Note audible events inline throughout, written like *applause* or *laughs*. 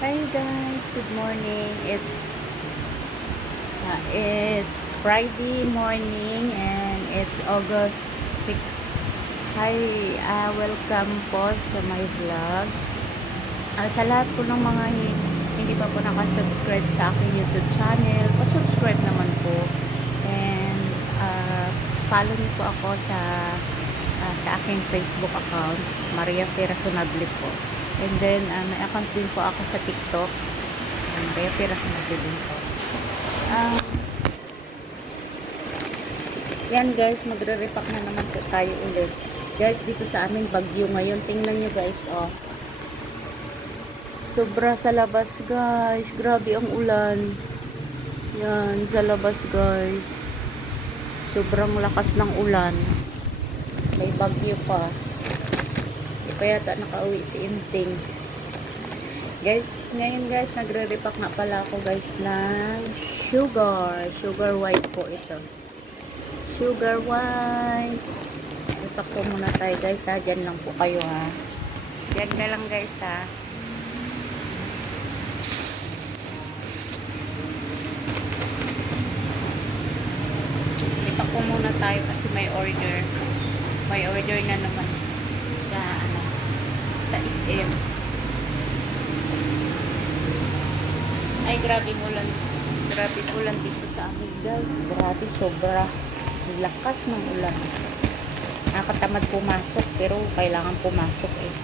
Hi guys, good morning. It's uh, it's Friday morning and it's August 6. Hi, uh, welcome po to my vlog. Ah, sa lahat po ng mga hi- hindi pa po nakasubscribe sa aking YouTube channel, pa-subscribe naman po. And uh, follow niyo po ako sa ah, sa aking Facebook account, Maria Personable po. And then, ah, may account din po ako sa TikTok. Um, Maria Personable din po. Um, yan guys, magre-repack na naman po tayo ulit. Guys, dito sa amin bagyo ngayon. Tingnan nyo guys, oh. Sobra sa labas guys. Grabe ang ulan. Yan, sa labas guys. Sobrang lakas ng ulan. May bagyo pa. Pa yata nakauwi si Inting. Guys, ngayon guys, nagre-repack nga pala ako guys ng sugar. Sugar white po ito. Sugar white. Repack po muna tayo guys ha. Diyan lang po kayo ha. Diyan ka lang guys ha. Repack po muna tayo kasi may order. May order na naman sa ano sa SM. Ay, grabe ulan. Grabe ulan dito sa amin, guys. Grabe, sobra. Lakas ng ulan. Nakatamad pumasok, pero kailangan pumasok eh.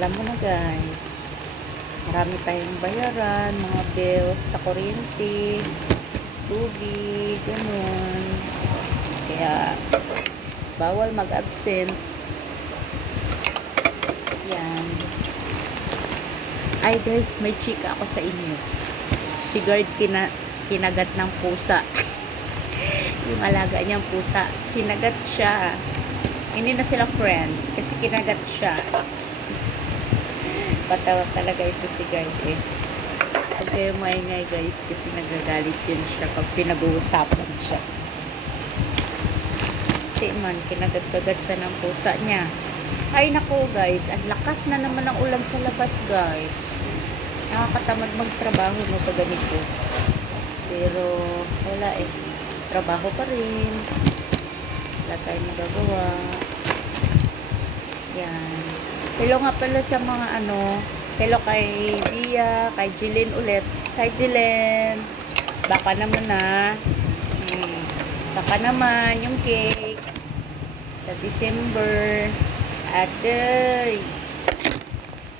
Alam mo na, guys. Marami tayong bayaran, mga bills sa kuryente, tubig, ganun. Kaya, bawal mag-absent. Yan. Ay guys, may chika ako sa inyo. Si guard kina, kinagat ng pusa. *laughs* yung alaga niyang pusa. Kinagat siya. Hindi na sila friend kasi kinagat siya. *laughs* Patawa talaga ito si guard eh. Huwag kayo maingay guys kasi nagagalit yun siya pag pinag-uusapan siya. Kasi man, kinagat-kagat siya ng pusa niya. Ay nako guys, ang lakas na naman ng ulan sa labas guys. Nakakatamad magtrabaho no pag ganito. Pero wala eh. Trabaho pa rin. Wala tayong magagawa. Yan. Hello nga pala sa mga ano. Hello kay Dia, kay Jillian ulit. Kay Jillian. Baka naman na. Hmm. Baka naman yung cake. Sa December. At ay,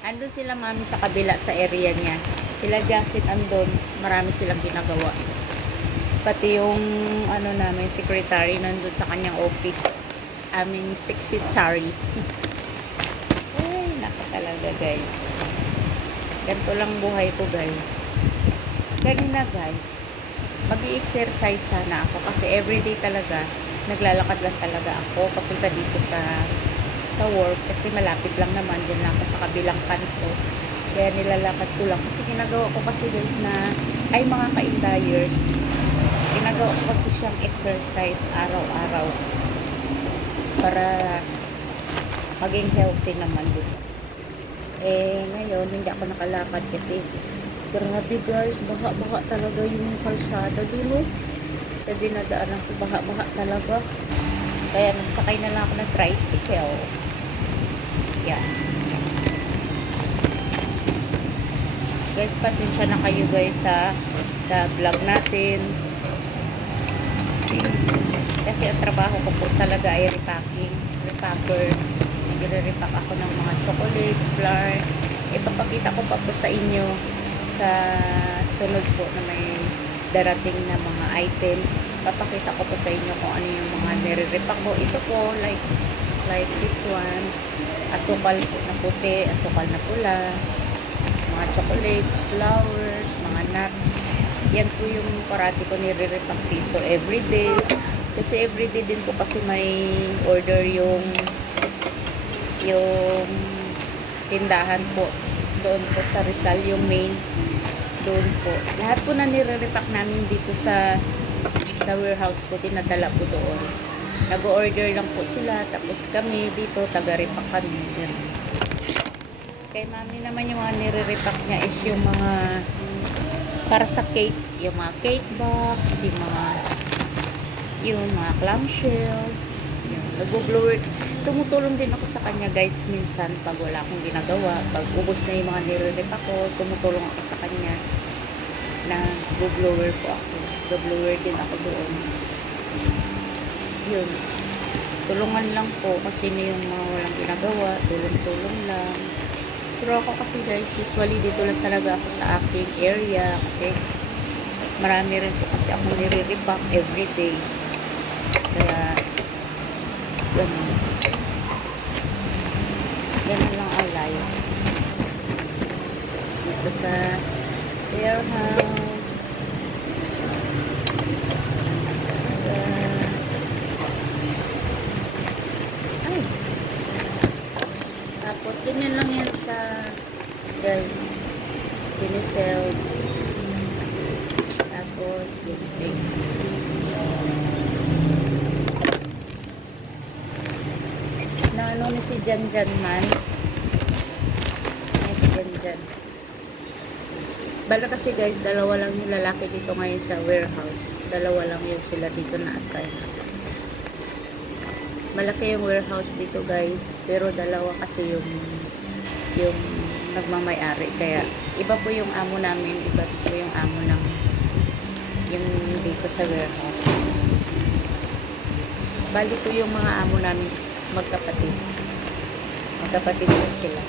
andun sila mami sa kabila sa area niya. Sila Jasit andun, marami silang ginagawa. Pati yung ano namin, secretary nandun sa kanyang office. Aming secretary. *laughs* ay, naka talaga guys. Ganito lang buhay ko guys. Kanina guys, mag exercise sana ako kasi everyday talaga naglalakad lang talaga ako papunta dito sa sa work kasi malapit lang naman dyan lang ako sa kabilang kanto. Kaya nilalakad ko lang. Kasi ginagawa ko kasi guys na ay mga ka-indayers ginagawa ko kasi siyang exercise araw-araw. Para maging healthy naman din eh ngayon hindi ako nakalakad kasi grabe guys baha-baha talaga yung kalsada dulo sa dinadaanan ko baha-baha talaga. Kaya nagsakay na lang ako ng tricycle yan. Guys, pasensya na kayo guys sa sa vlog natin. Kasi ang trabaho ko po talaga ay repacking, repacker. Nagre-repack ako ng mga chocolates, flour. Ipapakita ko pa po sa inyo sa sunod po na may darating na mga items. Papakita ko po sa inyo kung ano yung mga nire-repack ko. Ito po, like, like this one asukal na puti, asukal na pula, mga chocolates, flowers, mga nuts. Yan po yung parati ko nire-repack dito everyday. Kasi everyday din po kasi may order yung yung tindahan po doon po sa Rizal, yung main doon po. Lahat po na nire-repack namin dito sa sa warehouse po, tinadala po doon. Nag-order lang po sila, tapos kami dito, taga-repack kami. Kay mami naman yung mga nire-repack niya is yung mga para sa cake, yung mga cake box, yung mga yung mga clamshell, yung nagbo-blower. Tumutulong din ako sa kanya guys minsan pag wala akong ginagawa. Pag ubos na yung mga nire-repack ko, tumutulong ako sa kanya. Nag-blower po ako. Nag-blower din ako doon. Yun. Tulungan lang po kasi sino yung mga walang ginagawa. Tulong-tulong lang. Pero ako kasi guys, usually dito lang talaga ako sa aking area kasi marami rin po kasi ako nire-repack everyday. Kaya, ganun. Ganun lang ang layo. Dito sa warehouse. Tapos, ganyan lang yan sa guys. Sinisell. Tapos, big Na ano ni si Jan Jan man. Ay, si Jan Jan. Bala kasi guys, dalawa lang yung lalaki dito ngayon sa warehouse. Dalawa lang yun sila dito na assign. Malaki yung warehouse dito guys, pero dalawa kasi yung yung nagmamay-ari kaya iba po yung amo namin, iba po yung amo ng yung dito sa warehouse. Bali po yung mga amo namin is magkapatid. Magkapatid po sila.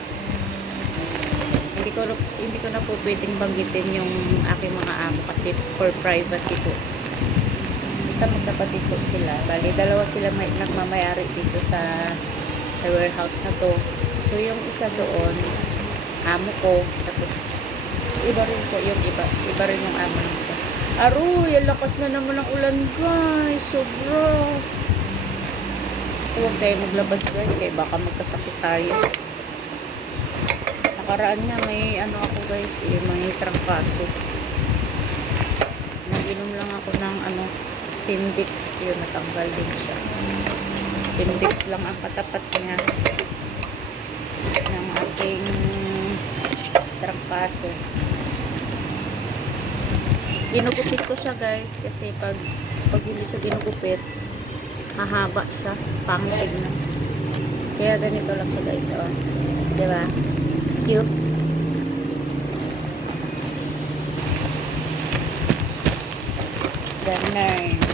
Hindi ko hindi ko na po pwedeng banggitin yung aking mga amo kasi for privacy po basta magkapatid po sila. Bali, dalawa sila may, nagmamayari dito sa sa warehouse na to. So, yung isa doon, amo ko. Tapos, iba rin po yung iba. Iba rin yung amo nito. Aroy, ang lakas na naman ng ulan, guys. Sobra. Huwag tayo maglabas, guys. Kaya baka magkasakit tayo. Nakaraan nga, may ano ako, guys. Eh, may trangkaso. Nag-inom lang ako ng ano, Simdix, yun, natanggal din siya. Simdix lang ang katapat niya ng aking trangkaso. Ginugupit ko siya guys kasi pag pag hindi siya ginugupit mahaba siya, pangit na. Kaya ganito lang siya guys, oh. 'Di ba? Cute. Ganun.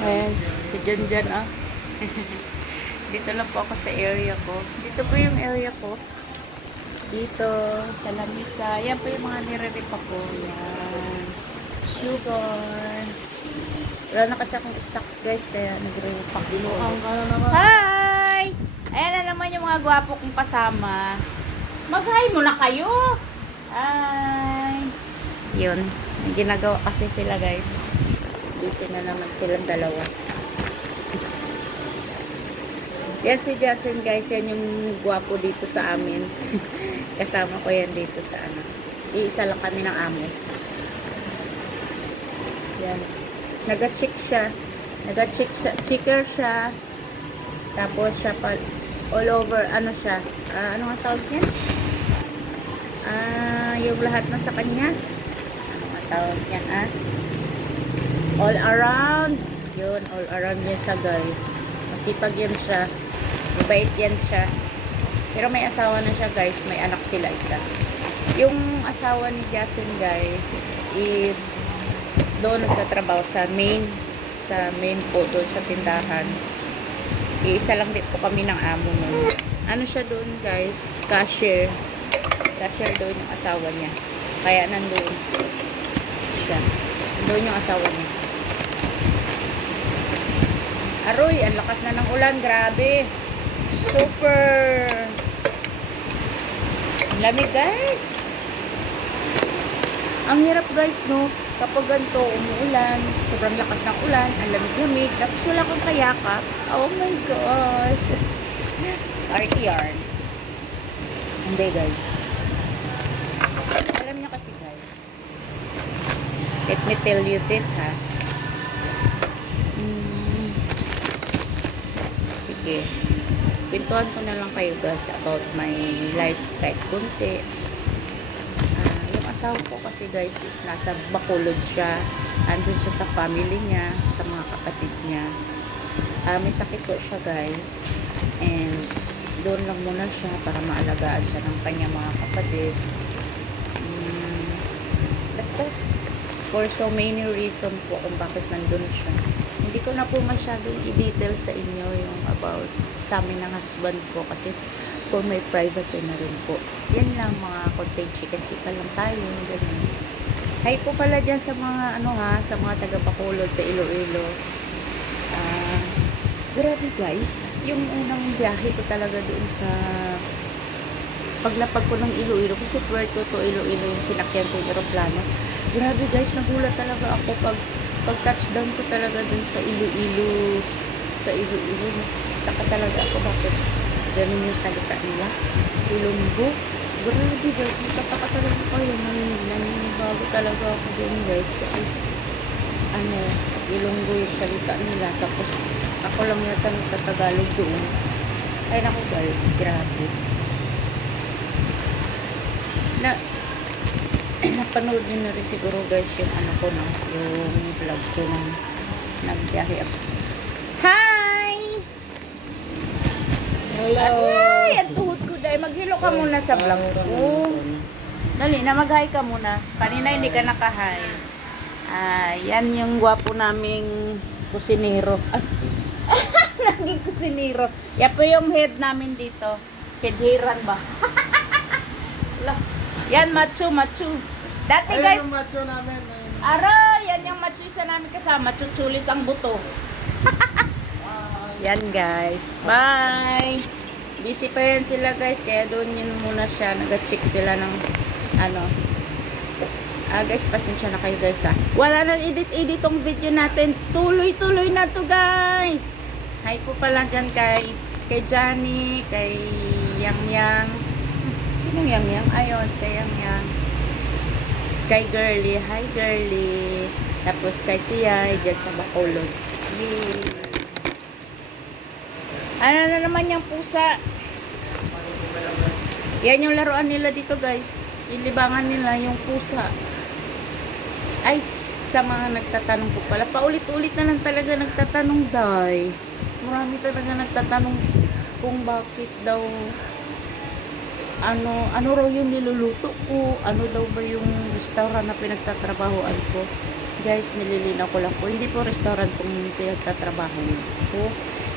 Ayan, si Jan Jan ah. *laughs* Dito lang po ako sa area ko. Dito po yung area ko. Dito, sa lamisa. Yan po yung mga nire-rip ako. Yan. Sugar. Wala na kasi akong stocks guys, kaya nagre-repack ko. Hi! Ayan na naman yung mga gwapo kong kasama. Mag-hi muna kayo! Hi! Yun. Ginagawa kasi sila guys. Busy na naman silang dalawa. Yan si Justin guys. Yan yung gwapo dito sa amin. *laughs* Kasama ko yan dito sa ano. Iisa lang kami ng amo. Yan. Naga-chick siya. Naga-chick siya. Chicker siya. Tapos siya pa all over ano siya. Ah, ano nga tawag niya? Ah, yung lahat na sa kanya. Ano nga tawag yan ah? All around. Yun, all around yan siya guys. Masipag yan siya. Mabait yan siya. Pero may asawa na siya guys. May anak sila isa. Yung asawa ni Jason guys is doon nagtatrabaho sa main sa main po doon sa tindahan. Iisa lang din po kami ng amo nun. Ano siya doon guys? Cashier. Cashier doon yung asawa niya. Kaya nandoon siya. Doon yung asawa niya. Aroy, ang lakas na ng ulan. Grabe. Super. Ang lamig guys. Ang hirap guys no. Kapag ganito, umuulan, sobrang lakas ng ulan, ang lamig-lamig, tapos wala kang kayakap. Oh my gosh. Party yarn. Hindi guys. Alam niyo kasi guys. Let me tell you this ha. Sige. Pintuan ko na lang kayo guys about my life kahit kunti. Ah, yung asawa ko kasi guys is nasa Bacolod siya. Andun siya sa family niya, sa mga kapatid niya. Ah, may sakit po siya guys. And doon lang muna siya para maalagaan siya ng kanyang mga kapatid. Mm, basta for so many reason po kung bakit nandun siya. Hindi ko na po masyadong i-detail sa inyo yung about sa amin ng husband ko kasi for my privacy na rin po. Yan lang mga content chika-chika lang tayo. Ganun. Hi po pala dyan sa mga ano ha, sa mga taga-Bacolod sa Iloilo. Ah, grabe guys, yung unang biyahe ko talaga doon sa paglapag ko ng Iloilo kasi Puerto to Iloilo yung sinakyan ko yung aeroplano. Grabe guys, nagulat talaga ako pag pag touchdown ko talaga dun sa Iloilo sa Iloilo. Taka talaga ako bakit ganun yung salita nila. Ilonggo. Grabe guys, natataka talaga kayo. Nan- Naninibago talaga ako dun guys kasi ano, Ilonggo yung salita nila. Tapos ako lang yata nagtatagalog doon. Ay naku guys, grabe. Na, napanood niyo na rin siguro guys yung ano ko no, yung vlog ko nang nagbiyahe ako. Hi! Hello. Ay, ang tuhod ko dahil maghilo ka muna sa vlog ko. Dali na, mag-hi ka muna. Kanina hindi ka naka-hi. Ah, yan yung gwapo naming kusinero. *laughs* Naging kusinero. Yan po yung head namin dito. Headhiran ba? *laughs* Lah, yan, macho, macho. Dati Ayun guys, ang macho namin. ayun. Aray, yan yung machisa namin kasama. Chuchulis ang buto. yan guys. Bye! Busy pa yan sila guys. Kaya doon yun muna siya. Nag-check sila ng ano. Ah guys, pasensya na kayo guys ah. Wala nang edit-edit tong video natin. Tuloy-tuloy na to guys. Hi po pala dyan kay kay Johnny, kay Yang Yang. Sino Yang Yang? Ayun, kay Yang Yang kay Girly. Hi, Girly. Tapos kay Tiyay, dyan sa Bacolod. Yay! Ano na naman yung pusa? Yan yung laruan nila dito, guys. Ilibangan nila yung pusa. Ay, sa mga nagtatanong po pala. Paulit-ulit na lang talaga nagtatanong, Day. Marami talaga nagtatanong kung bakit daw ano ano raw yung niluluto ko? Ano daw ba yung restaurant na pinagtatrabahoan ko? Guys nililinaw ko lang po. Hindi po restaurant kung pinagtatrabaho ko.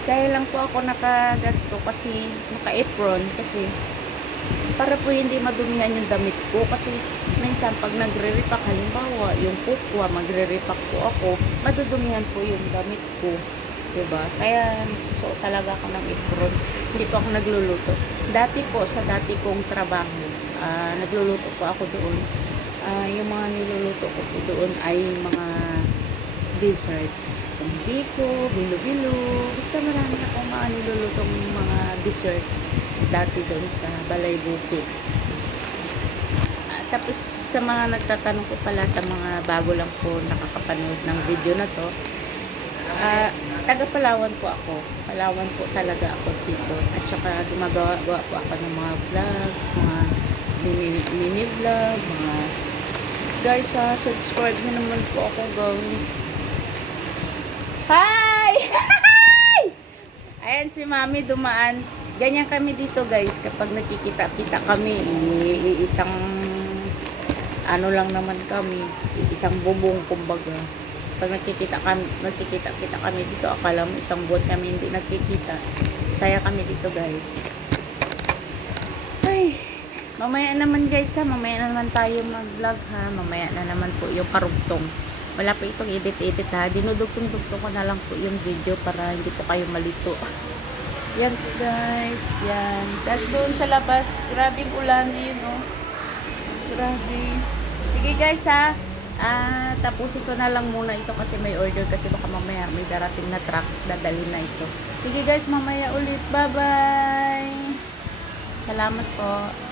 Kaya lang po ako nakaganto kasi naka apron kasi para po hindi madumihan yung damit ko. Kasi minsan pag nagre-repack halimbawa yung kukwa magre-repack po ako madudumihan po yung damit ko 'di ba? Kaya nagsusuot talaga ako ng apron. Hindi po ako nagluluto. Dati po sa dati kong trabaho, ah, nagluluto po ako doon. Ah, yung mga niluluto ko po doon ay mga dessert. Kung biko, bilo-bilo, basta marami akong mga nilulutong mga desserts dati doon sa Balay Bukid. Ah, tapos sa mga nagtatanong ko pala sa mga bago lang po nakakapanood ng video na to, Ah, taga Palawan po ako. Palawan po talaga ako dito. At saka gumagawa gawa po ako ng mga vlogs, mga mini, mini vlog, mga guys, ah, subscribe nyo naman po ako guys. Hi! *laughs* Ayan si Mami dumaan. Ganyan kami dito guys kapag nakikita-kita kami. i- isang ano lang naman kami. Isang bubong kumbaga pag nagkikita kami, nagkikita kita kami dito, akala mo isang buwan kami hindi nagkikita. Saya kami dito, guys. Ay, mamaya naman guys ha, mamaya na naman tayo mag-vlog ha. Mamaya na naman po yung karugtong. Wala pa itong edit-edit ha. Dinudugtong-dugtong ko na lang po yung video para hindi po kayo malito. *laughs* Yan po guys, yan. Tapos doon sa labas, grabing ulan yun oh. Grabe. Sige guys ha. Ah, tapusin ko na lang muna ito kasi may order kasi baka mamaya may darating na truck dadalhin na ito. Sige guys, mamaya ulit. Bye-bye. Salamat po.